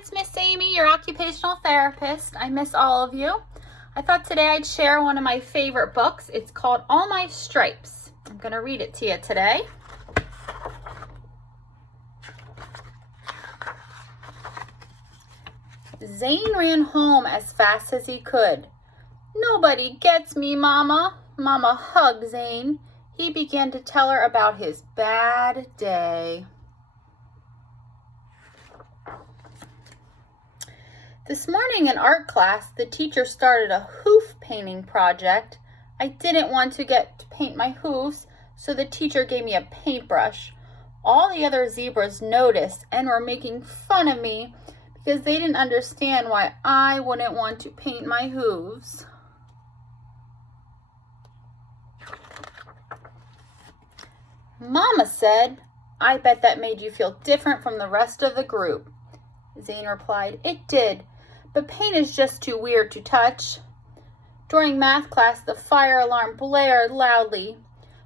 it's Miss Amy, your occupational therapist. I miss all of you. I thought today I'd share one of my favorite books. It's called All My Stripes. I'm going to read it to you today. Zane ran home as fast as he could. "Nobody gets me, Mama." Mama hugged Zane. He began to tell her about his bad day. This morning in art class, the teacher started a hoof painting project. I didn't want to get to paint my hoofs, so the teacher gave me a paintbrush. All the other zebras noticed and were making fun of me because they didn't understand why I wouldn't want to paint my hooves. Mama said, "I bet that made you feel different from the rest of the group." Zane replied, "It did, but paint is just too weird to touch." During math class, the fire alarm blared loudly.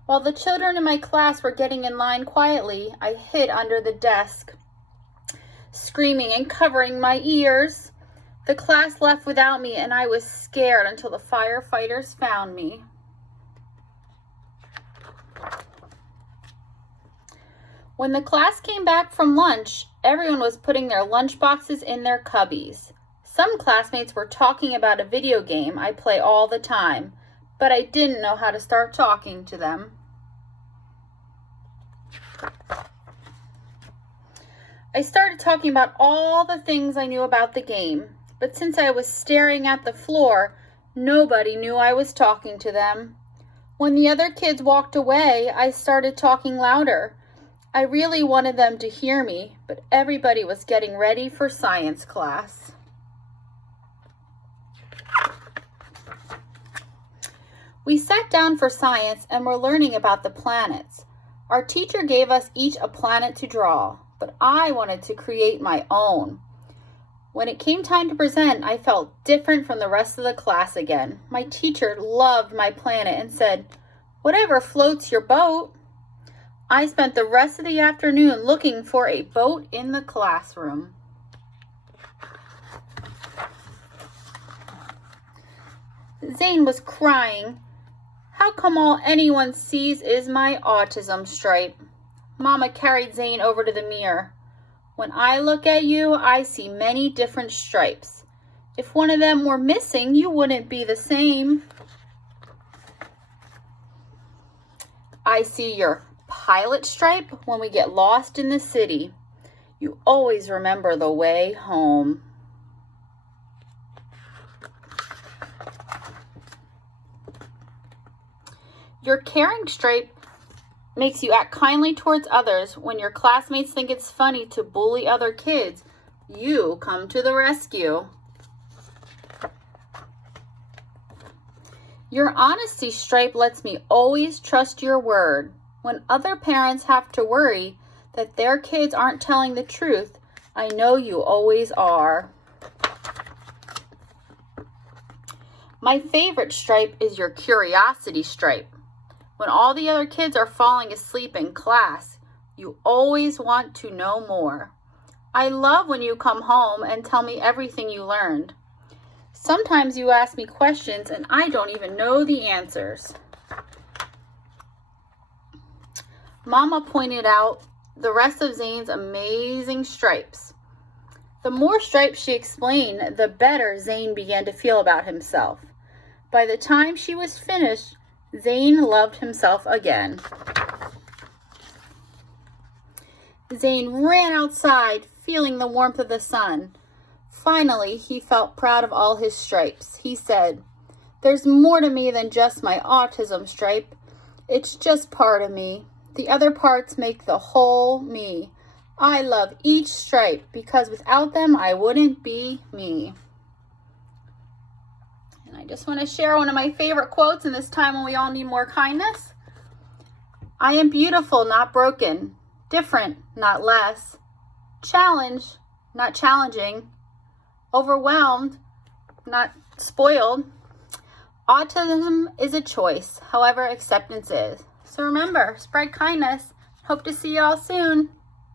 While the children in my class were getting in line quietly, I hid under the desk, screaming and covering my ears. The class left without me, and I was scared until the firefighters found me. When the class came back from lunch, everyone was putting their lunch boxes in their cubbies. Some classmates were talking about a video game I play all the time, but I didn't know how to start talking to them. I started talking about all the things I knew about the game, but since I was staring at the floor, nobody knew I was talking to them. When the other kids walked away, I started talking louder. I really wanted them to hear me, but everybody was getting ready for science class. We sat down for science and were learning about the planets. Our teacher gave us each a planet to draw, but I wanted to create my own. When it came time to present, I felt different from the rest of the class again. My teacher loved my planet and said, "Whatever floats your boat." I spent the rest of the afternoon looking for a boat in the classroom. Zane was crying. "How come all anyone sees is my autism stripe?" Mama carried Zane over to the mirror. "When I look at you, I see many different stripes. If one of them were missing, you wouldn't be the same." "I see your pilot stripe when we get lost in the city. You always remember the way home." Your caring stripe makes you act kindly towards others. When your classmates think it's funny to bully other kids, you come to the rescue. Your honesty stripe lets me always trust your word. When other parents have to worry that their kids aren't telling the truth, I know you always are. My favorite stripe is your curiosity stripe. When all the other kids are falling asleep in class, you always want to know more. I love when you come home and tell me everything you learned. Sometimes you ask me questions and I don't even know the answers. Mama pointed out the rest of Zane's amazing stripes. The more stripes she explained, the better Zane began to feel about himself. By the time she was finished, Zane loved himself again. Zane ran outside, feeling the warmth of the sun. Finally, he felt proud of all his stripes. He said, "There's more to me than just my autism stripe. It's just part of me. The other parts make the whole me. I love each stripe because without them, I wouldn't be me." And I just want to share one of my favorite quotes in this time when we all need more kindness. "I am beautiful, not broken. Different, not less. Challenged, not challenging. Overwhelmed, not spoiled. Autism is a choice, however acceptance is." So remember, spread kindness. Hope to see you all soon.